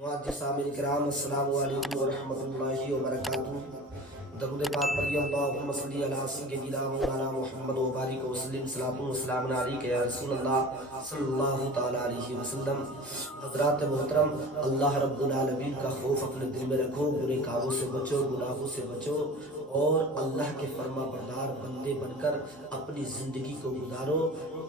मुअज्जिज़ सामिन किराम अस्सलामु अलैकुम व रहमतुल्लाहि व बरकातुहू। दरूद पाक पढ़िए अल्लाहुम्मा सल्ली अला सय्यिदिना मौलाना मुहम्मद व बारिक व सल्लिम सलातु व सलाम अलैका या रसूलल्लाह सल्लल्लाहु तआला अलैहि वसल्लम। हज़रात मोहतरम, अल्लाह रब्बुल आलमीन का खौफ अपने दिल में रखो, बुरे कामों से बचो, गुनाहों से बचो और अल्लाह के फर्मा बरदार बंदे बनकर अपनी ज़िंदगी को गुजारो,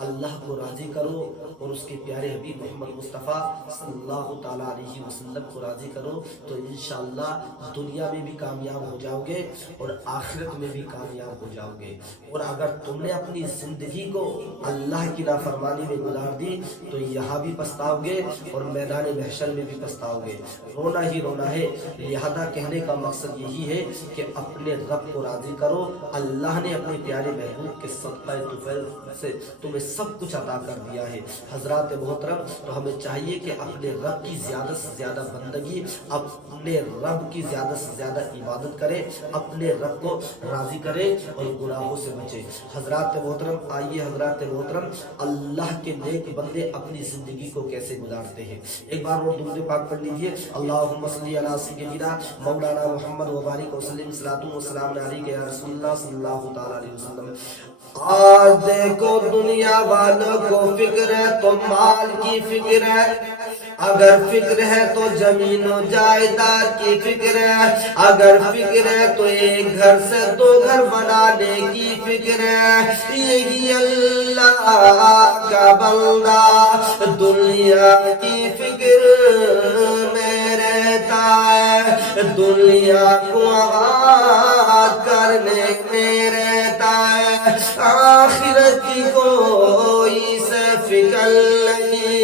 अल्लाह को राज़ी करो और उसके प्यारे हबीब मोहम्मद मुस्तफ़ा सल्लल्लाहु तआला अलैहि वसल्लम को राज़ी करो, तो इंशाअल्लाह दुनिया में भी कामयाब हो जाओगे और आखिरत में भी कामयाब हो जाओगे। और अगर तुमने अपनी ज़िंदगी को अल्लाह की नाफरमानी में गुजार दी तो यहाँ भी पछताओगे और मैदान महशर में भी पछताओगे। रोना ही रोना है। लिहाजा कहने का मकसद यही है कि अपने रब को राज़ी करो। अल्लाह ने अपने प्यारे महबूब के सदक़े तुफ़ैल से तुम्हें सब कुछ अता कर दिया है। हज़रात मोहतरम, तो हमें चाहिए कि अपने रब की ज़्यादा से ज़्यादा बंदगी, अपने रब की ज़्यादा से ज़्यादा इबादत करें, अपने रब को राज़ी करें और गुनाहों से बचें। हज़रात मोहतरम, आइए हज़रात मोहतरम, अल्लाह के नेक बंदे अपनी ज़िंदगी को कैसे गुजारते हैं। एक बार और दुरूद पाक पढ़ लीजिए। अल्लाहुम्मा सल्ली अला सय्यिदिना मौलाना मुहम्मद व बारिक व सल्लिम सलातु व सलाम अलैका या रसूलल्लाह सल्लल्लाहु तआला अलैहि वसल्लम। आज देखो दुनिया वालों को फिक्र है तो माल की फिक्र है, अगर फिक्र है तो जमीन जायदाद की फिक्र है, अगर फिक्र है तो एक घर से दो घर बनाने की फिक्र है। यही अल्लाह का बंदा दुनिया की फिक्र में रहता है, दुनिया को आबाद करने में रहता है, आखिरत की कोई से फिक्र नहीं।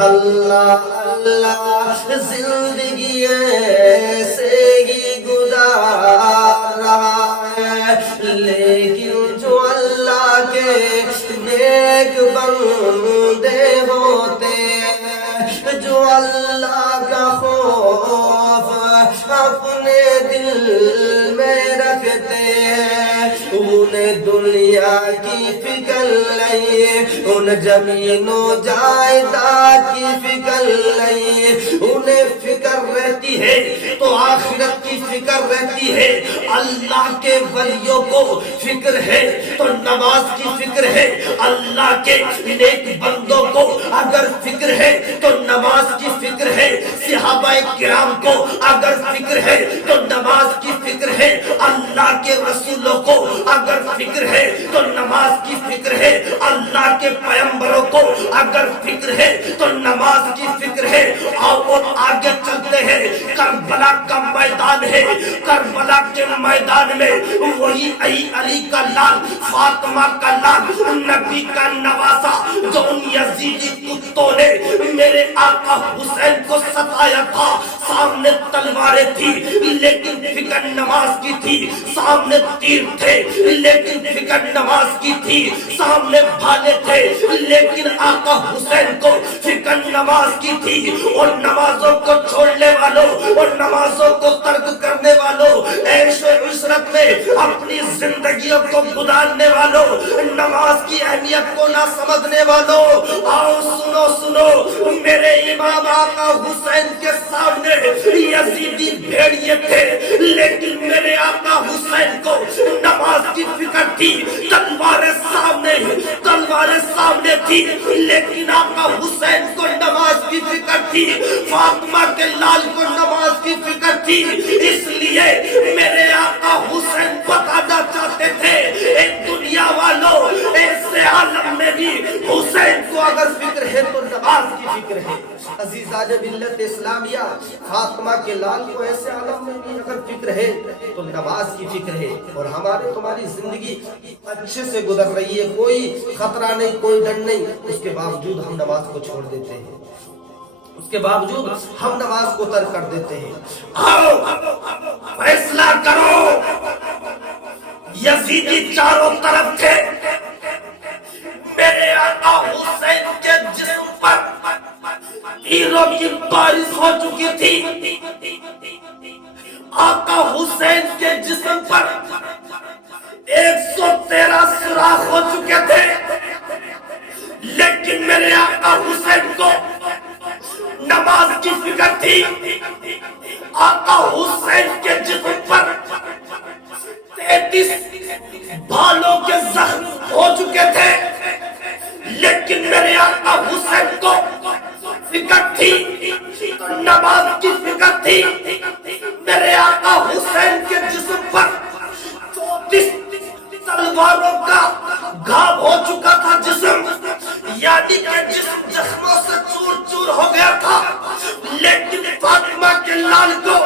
अल्लाह अल्लाह जिंदगी ऐसे ही गुजार रहा है, लेकिन जो अल्लाह के नेक बंदे होते हैं, जो अल्लाह का खौफ अपने दिल में रखते हैं, उन्हें दुनिया की फिक्र नहीं, उन जमीनों जायदाद की फिक्र नहीं, उन्हें फिक्र रहती है तो आखिरत की फिक्र रहती है। अल्लाह के वलियों को फिक्र है तो नमाज की फिक्र है, अल्लाह के नेक बंदों को अगर फिक्र है तो नमाज की फिक्र है, सहाबाए किराम को अगर फिक्र है तो नमाज की फिक्र है, अल्लाह के रसूलों को अगर फिक्र है तो नमाज की फिक्र है, अल्लाह के पैगंबरों को अगर फिक्र है तो नमाज की फिक्र है। और आगे चलते हैं, करबला का मैदान है, करबला के मैदान में वही अली का लाल, फातिमा का लाल, नबी का नवासा, जो उन यजीदी कुत्तों ने मेरे आका हुसैन को सताया था। सामने तलवारें थी लेकिन फिक्र नमाज की थी, सामने तीर थे लेकिन फिक्र नमाज की थी, सामने भाले थे लेकिन आका हुसैन को फिक्र नमाज की थी। और नमाजों को छोड़ने वालों और नमाजों को तर्क करने वालों, ऐशो इशरत में अपनी जिंदगियों को गुजारने वालों, नमाज की अहमियत को ना समझने वालों, आओ सुनो सुनो, मेरे इमाम आका हुसैन के सामने यजीदी भेड़िए थे लेकिन मेरे आका हुसैन को नमाज की फिक्र थी। तलवारें सामने थी लेकिन आका हुसैन को नमाज की फिक्र थी, फातिमा के लाल को नमाज की फिक्र थी। इसलिए मेरे आका हुसैन बताना चाहते थे, एक दुनिया वालों, ऐसे आलम में भी हुसैन को अगर फिक्र है तो नमाज की फिक्र है। अजीज़ान मिल्लत इस्लामिया, फातिमा के लाल को ऐसे आलम में भी अगर फिक्र है तो नमाज की फिक्र है। और हमारे तुम्हारी जिंदगी अच्छे से गुजर रही है, कोई खतरा नहीं, कोई डर नहीं, उसके बावजूद हम नमाज को छोड़ देते हैं, उसके बावजूद हम नमाज को तर्क कर देते हैं। आओ फैसला करो। यजीदी चारों तरफ थे, मेरे आका हुसैन के जिस्म पर तीरों की बारिश हो चुकी थी, आका हुसैन के जिस्म पर 113 सुराख हो चुके थे, लेकिन मेरे आका हुसैन को नमाज کی فکر تھی. آقا حسین کے جسم پر 33 بھالوں کے زخم ہو چکے تھے، لیکن میرے آقا حسین کو فکر تھی تو نماز کی فکر تھی. میرے آقا حسین کے جسم پر 34 تلواروں کا گھاؤ ہو چکا تھا جسم، یعنی کہ جسم زخموں سے چور چور ہو گیا تھا، لیکن فاطمہ کے لال کو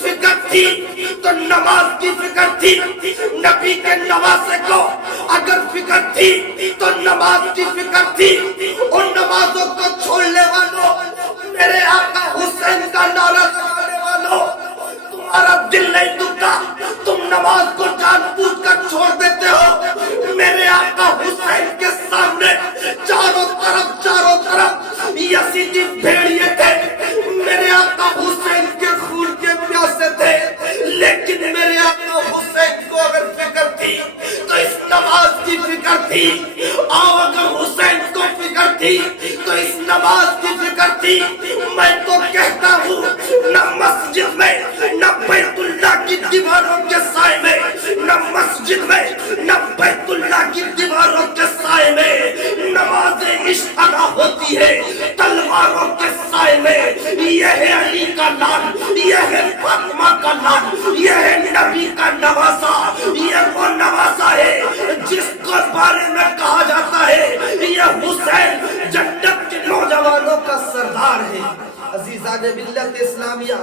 فکر تھی تو نماز کی فکر تھی. نبی کے نواسے کو اگر فکر تھی تو نماز کی فکر تھی. ان نمازوں کو چھوڑنے والوں، میرے آقا حسین کا نعرہ لگانے والوں، تمہارا دل نہیں دکھتا، تم نماز کو جان بوجھ کر چھوڑ دیتے ہو. میرے آقا حسین کے سامنے چاروں طرف یزیدی بھیڑیے تھے، میرے آقا حسین کے خون کے پیاسے تھے، لیکن میرے آقا حسین کو اگر فکر تھی تو اس نماز کی فکر تھی. آؤ اگر حسین کو فکر تھی تو اس نماز کی فکر تھی. میں تو کہتا ہوں نہ مسجد میں، نہ بیت اللہ کی دیواروں کے سائے میں، نہ مسجد میں، نہ بیت اللہ کی دیواروں کے سائے میں نماز عشق ادا ہوتی ہے، تلواروں کے سائے میں. یہ ہے علی کا لال، یہ ہے فاطمہ کا لال، یہ ہے نبی کا نواسا. یہ وہ نواسا ہے جس کو بارے میں کہا جاتا ہے یہ حسین جنت کے نوجوانوں کا سردار ہے. عزیزان ملت اسلامیہ،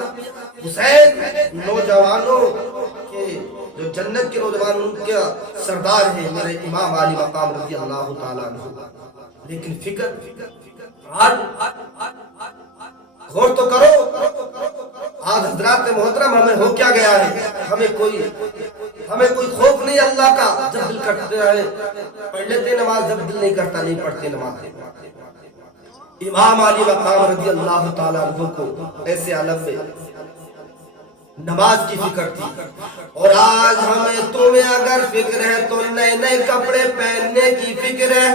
حسین نوجوانوں کے جو جنت کے نوجوان ان کا سردار ہے، میرے امام علی مقام رضی اللہ تعالیٰ عنہ. لیکن فکر آج غور تو کرو، آج حضرات محترم ہمیں ہو کیا گیا ہے. ہمیں کوئی خوف نہیں اللہ کا. جب دل کرتا ہے پڑھ لیتے نماز، جب دل نہیں کرتا نہیں پڑھتے نماز. امام علی مقام رضی اللہ تعالیٰ عنہ کو ایسے عالم میں نماز کی فکر تھی. اور آج ہمیں تمہیں اگر فکر ہے تو نئے نئے کپڑے پہننے کی فکر ہے.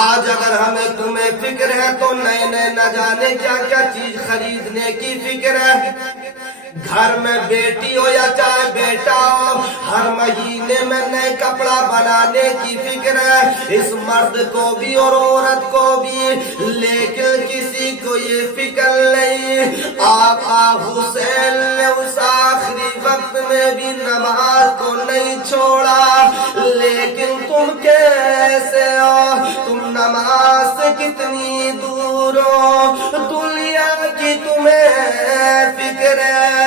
آج اگر ہمیں تمہیں فکر ہے تو نئے نئے نہ جانے کیا کیا چیز خریدنے کی فکر ہے. گھر میں بیٹی ہو یا چاہے بیٹا ہو، ہر مہینے میں نئے کپڑا بنانے کی فکر ہے اس مرد کو بھی اور عورت کو بھی. لیکن کسی کو یہ فکر نہیں. آقا حسین نے اس آخری وقت میں بھی نماز کو نہیں چھوڑا. لیکن تم کیسے ہو؟ تم نماز سے کتنی دور ہو؟ دنیا کی تمہیں فکر ہے،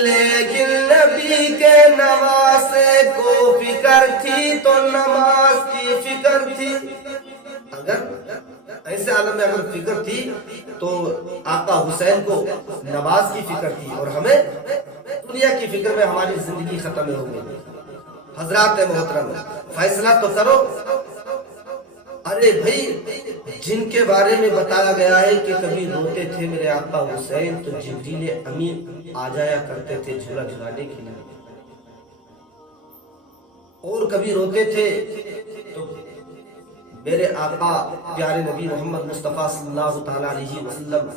لیکن نبی کے نواسے کو فکر تھی تو نماز کی فکر تھی. اگر ایسے عالم میں اگر فکر تھی تو آقا حسین کو نماز کی فکر تھی، اور ہمیں دنیا کی فکر میں ہماری زندگی ختم ہو گئی. حضرات محترم فیصلہ تو کرو. ارے بھائی، جن کے بارے میں بتایا گیا ہے کہ کبھی روتے تھے میرے آقا حسین تو جبریل امین آ جایا کرتے تھے جھولا جھلانے کے لیے، اور کبھی روتے تھے تو میرے آقا پیارے نبی محمد مصطفیٰ صلی اللہ تعالیٰ علیہ وسلم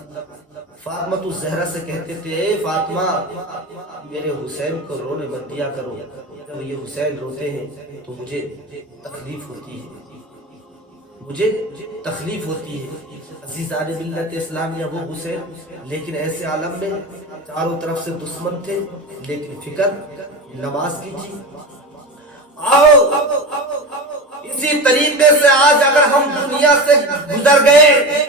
فاطمہ الزہرا سے کہتے تھے اے فاطمہ میرے حسین کو رونے مت دیا کرو، جب یہ حسین روتے ہیں تو مجھے تکلیف ہوتی ہے، مجھے تکلیف ہوتی ہے. عزیزان ملت اسلامیہ وہ حسین، لیکن ایسے عالم میں چاروں طرف سے دشمن تھے، لیکن فکر نماز کی تھی. آؤ اسی طریقے سے آج اگر ہم دنیا سے گزر گئے،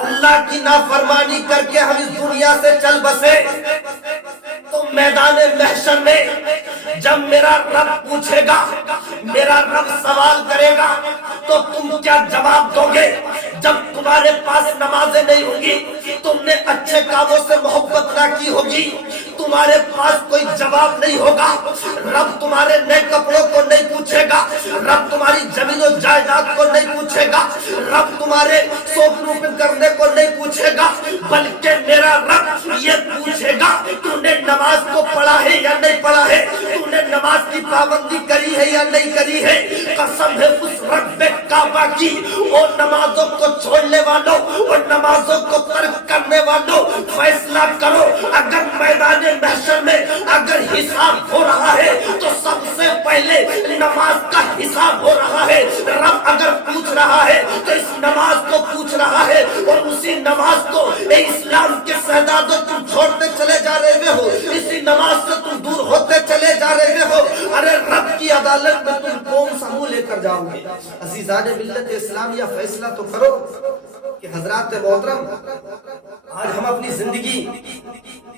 اللہ کی نافرمانی کر کے ہم اس دنیا سے چل بسے، تو میدان محشر میں جب میرا رب پوچھے گا، میرا رب سوال کرے گا تو تم کیا جواب دو گے؟ جب تمہارے پاس نمازیں نہیں ہوں گی، تم نے اچھے کاموں سے محبت نہ کی ہوگی، تمہارے پاس کوئی جواب نہیں ہوگا. رب تمہارے نئے کپڑوں کو نہیں پوچھے گا، رب تمہاری زمین و جائیداد کو نہیں پوچھے گا، رب تمہارے سوپ روپن کرنے کو نہیں پوچھے گا، بلکہ میرا رب یہ پوچھے گا تو نے نماز کو پڑھا ہے یا نہیں پڑھا ہے، تو نے نماز کی پابندی کری ہے یا نہیں کری ہے. قسم ہے اس رب काबा की और नमाजों को छोड़ने वालों और नमाजों को तर्क करने वालों, फैसला करो। अगर मैदान महशर में अगर हिसाब हो रहा है तो सबसे पहले नमाज का हिसाब हो रहा है। रब अगर पूछ रहा है तो इस नमाज को पूछ रहा है, और उसी नमाज को इस्लाम के शहजादों तुम छोड़ते चले जा रहे हो, इसी नमाज से तुम दूर होते चले जा रहे हो। अरे रब की अदालत में तुम कौन सा मुंह लेकर जाओगे? अजीजान मिल्लत इस्लामिया, फैसला तो करो कि हजरात मोहतरम, आज हम अपनी जिंदगी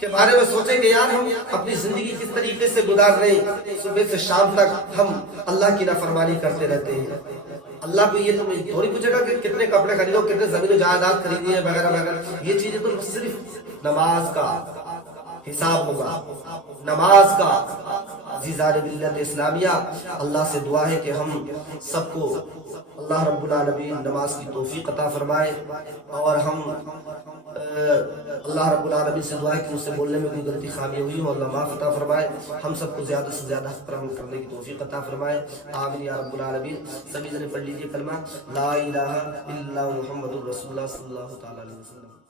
के बारे में सोचेंगे, यार हम अपनी जिंदगी किस तरीके से गुजार रहे हैं। सुबह से शाम तक हम अल्लाह की नाफरमानी करते रहते हैं। अल्लाह को ये तुम्हें थोड़ी पूछेगा कि कितने कपड़े खरीदो, कितने जमीन जायदाद खरीदी है वगैरह वगैरह। ये चीजें तो सिर्फ नमाज का हिसाब होगा, नमाज का। अज़ीज़ान मिल्लत इस्लामिया, अल्लाह से दुआ है कि हम सबको अल्लाह रब्बुल आलमीन नमाज की तौफीक अता फरमाए, और हम अल्लाह रब्बुल आलमीन से दुआ है कि उससे बोलने में कोई गलती खामी हुई हो, अल्लाह माफ़ अता फरमाए। हम सबको ज़्यादा से ज़्यादा हक़ पर अमल करने की तौफीक अता फरमाए। आमीन या रब्बुल आलमीन। सभी जने पढ़ लीजिए कलमा ला इलाहा इल्लल्लाहु मुहम्मदुर रसूलुल्लाह सल्लल्लाहु तआला अलैहि वसल्लम।